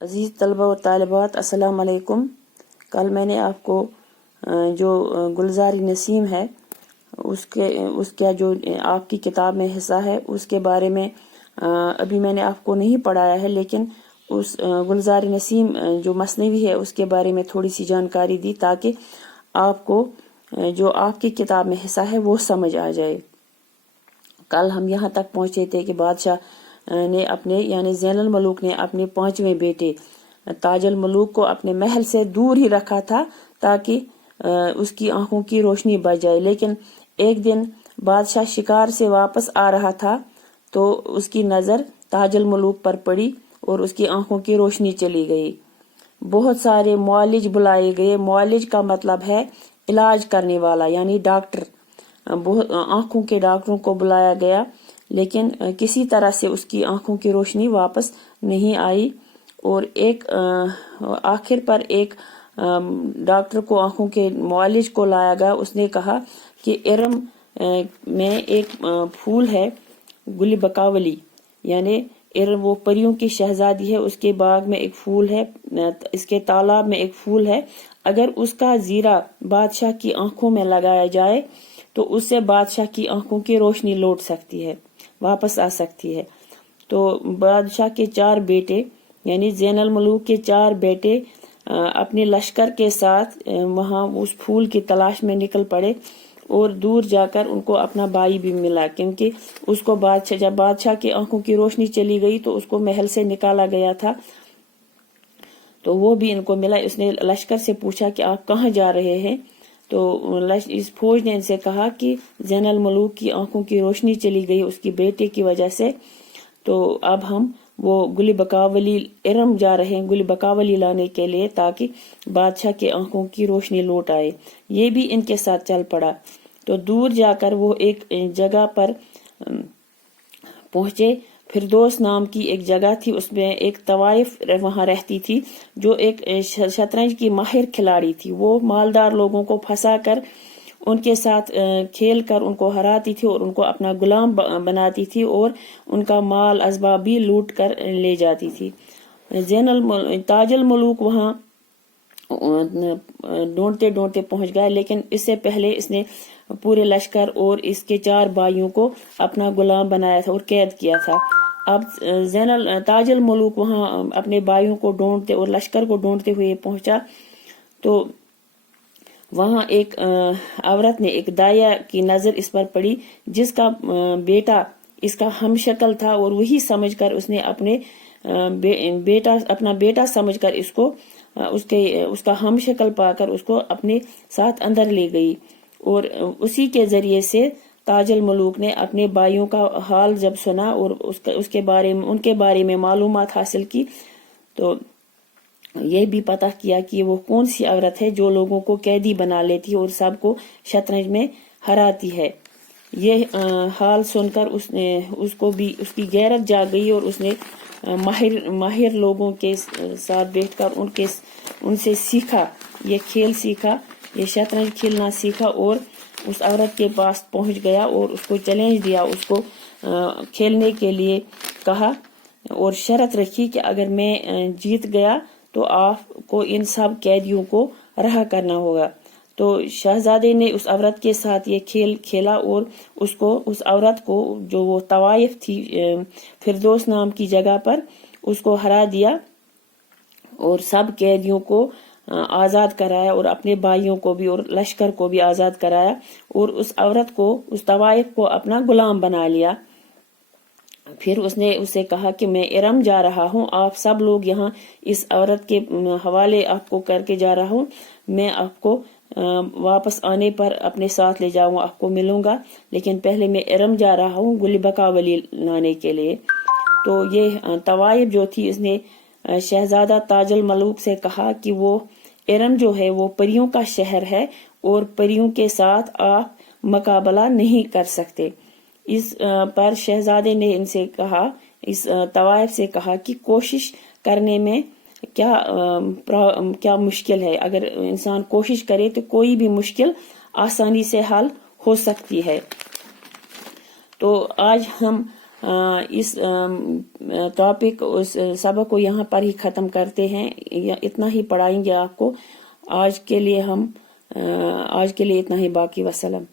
عزیز طلبہ و طالبات، السلام علیکم۔ کل میں نے آپ کو جو گلزار نسیم ہے اس کا جو آپ کی کتاب میں حصہ ہے اس کے بارے میں ابھی میں نے آپ کو نہیں پڑھایا ہے، لیکن اس گلزار نسیم جو مثنوی ہے اس کے بارے میں تھوڑی سی جانکاری دی تاکہ آپ کو جو آپ کی کتاب میں حصہ ہے وہ سمجھ آ جائے۔ کل ہم یہاں تک پہنچے تھے کہ بادشاہ نے اپنے یعنی زین الملوک نے اپنے 5ویں بیٹے تاج الملوک کو اپنے محل سے دور ہی رکھا تھا تاکہ اس کی آنکھوں کی روشنی بچ جائے، لیکن ایک دن بادشاہ شکار سے واپس آ رہا تھا تو اس کی نظر تاج الملوک پر پڑی اور اس کی آنکھوں کی روشنی چلی گئی۔ بہت سارے معالج بلائے گئے۔ معالج کا مطلب ہے علاج کرنے والا یعنی ڈاکٹر۔ بہت آنکھوں کے ڈاکٹروں کو بلایا گیا، لیکن کسی طرح سے اس کی آنکھوں کی روشنی واپس نہیں آئی، اور آخر پر ایک ڈاکٹر کو آنکھوں کے معالج کو لایا گیا۔ اس نے کہا کہ ارم میں ایک پھول ہے گل بکاولی، یعنی ارم وہ پریوں کی شہزادی ہے، اس کے باغ میں ایک پھول ہے، اس کے تالاب میں ایک پھول ہے، اگر اس کا زیرہ بادشاہ کی آنکھوں میں لگایا جائے تو اس سے بادشاہ کی آنکھوں کی روشنی لوٹ سکتی ہے، واپس آ سکتی ہے۔ تو بادشاہ کے 4 بیٹے یعنی زین الملوک کے 4 بیٹے اپنے لشکر کے ساتھ وہاں اس پھول کی تلاش میں نکل پڑے، اور دور جا کر ان کو اپنا بھائی بھی ملا، کیونکہ اس کو جب بادشاہ کی آنکھوں کی روشنی چلی گئی تو اس کو محل سے نکالا گیا تھا، تو وہ بھی ان کو ملا۔ اس نے لشکر سے پوچھا کہ آپ کہاں جا رہے ہیں؟ تو اس فوج نے ان سے کہا کہ زین الملوک کی آنکھوں کی روشنی چلی گئی اس کی بیٹے کی وجہ سے، تو اب ہم وہ گل بکاولی ارم جا رہے ہیں گل بکاولی لانے کے لیے تاکہ بادشاہ کے آنکھوں کی روشنی لوٹ آئے۔ یہ بھی ان کے ساتھ چل پڑا۔ تو دور جا کر وہ ایک جگہ پر پہنچے، فردوس نام کی ایک جگہ تھی، اس میں ایک طوائف وہاں رہتی تھی جو ایک شطرنج کی ماہر کھلاڑی تھی۔ وہ مالدار لوگوں کو پھنسا کر ان کے ساتھ کھیل کر ان کو ہراتی تھی اور ان کو اپنا غلام بناتی تھی، اور ان کا مال اسباب بھی لوٹ کر لے جاتی تھی۔ تاج الملوک وہاں ڈھونڈتے ڈھونڈتے پہنچ گیا، لیکن اس سے پہلے اس نے پورے لشکر اور اس کے 4 بھائیوں کو اپنا غلام بنایا تھا اور قید کیا تھا۔ اب تاج الملوک وہاں اپنے بھائیوں کو ڈھونڈتے اور لشکر کو ڈھونڈتے ہوئے پہنچا، تو وہاں ایک عورت نے ایک دایا کی نظر اس پر پڑی جس کا بیٹا اس کا ہم شکل تھا، اور وہی سمجھ کر اس نے اپنا بیٹا سمجھ کر اس کا ہم شکل پا کر اس کو اپنے ساتھ اندر لے گئی، اور اسی کے ذریعے سے تاج الملوک نے اپنے بھائیوں کا حال جب سنا اور ان کے بارے میں معلومات حاصل کی، تو یہ بھی پتہ کیا کہ وہ کون سی عورت ہے جو لوگوں کو قیدی بنا لیتی اور سب کو شطرنج میں ہراتی ہے۔ یہ حال سن کر اس کو بھی اس کی غیرت جاگ گئی، اور اس نے ماہر لوگوں کے ساتھ بیٹھ کر ان سے سیکھا، یہ کھیل سیکھا، یہ شطرنج کھیلنا سیکھا، اور اس عورت کے پاس پہنچ گیا اور اس کو چیلنج دیا، اس کو کھیلنے کے لیے کہا، اور شرط رکھی کہ اگر میں جیت گیا تو آپ کو ان سب قیدیوں کو رہا کرنا ہوگا۔ تو شہزادے نے اس عورت کے ساتھ یہ کھیل کھیلا، اور اس عورت کو جو وہ طوائف تھی فردوس نام کی جگہ پر، اس کو ہرا دیا اور سب قیدیوں کو آزاد کرایا، اور اپنے بھائیوں کو بھی اور لشکر کو بھی آزاد کرایا، اور اس عورت کو اس طوائف کو اپنا غلام بنا لیا۔ پھر اس نے اسے کہا کہ میں ارم جا رہا ہوں، آپ سب لوگ یہاں اس عورت کے حوالے آپ کو کر کے جا رہا ہوں، میں آپ کو واپس آنے پر اپنے ساتھ لے جاؤں، آپ کو ملوں گا، لیکن پہلے میں ارم جا رہا ہوں گل بکاولی لانے کے لیے۔ تو یہ طوائف جو تھی اس نے شہزادہ تاج الملوک سے کہا کہ وہ ارم جو ہے وہ پریوں کا شہر ہے، اور پریوں کے ساتھ آپ مقابلہ نہیں کر سکتے۔ اس پر شہزادے نے ان سے کہا، اس طوائف سے کہا کہ کوشش کرنے میں کیا مشکل ہے، اگر انسان کوشش کرے تو کوئی بھی مشکل آسانی سے حل ہو سکتی ہے۔ تو آج ہم اس ٹاپک اس سبق کو یہاں پر ہی ختم کرتے ہیں، اتنا ہی پڑھائیں گے آپ کو. آج کے لیے اتنا ہی، باقی وسلام.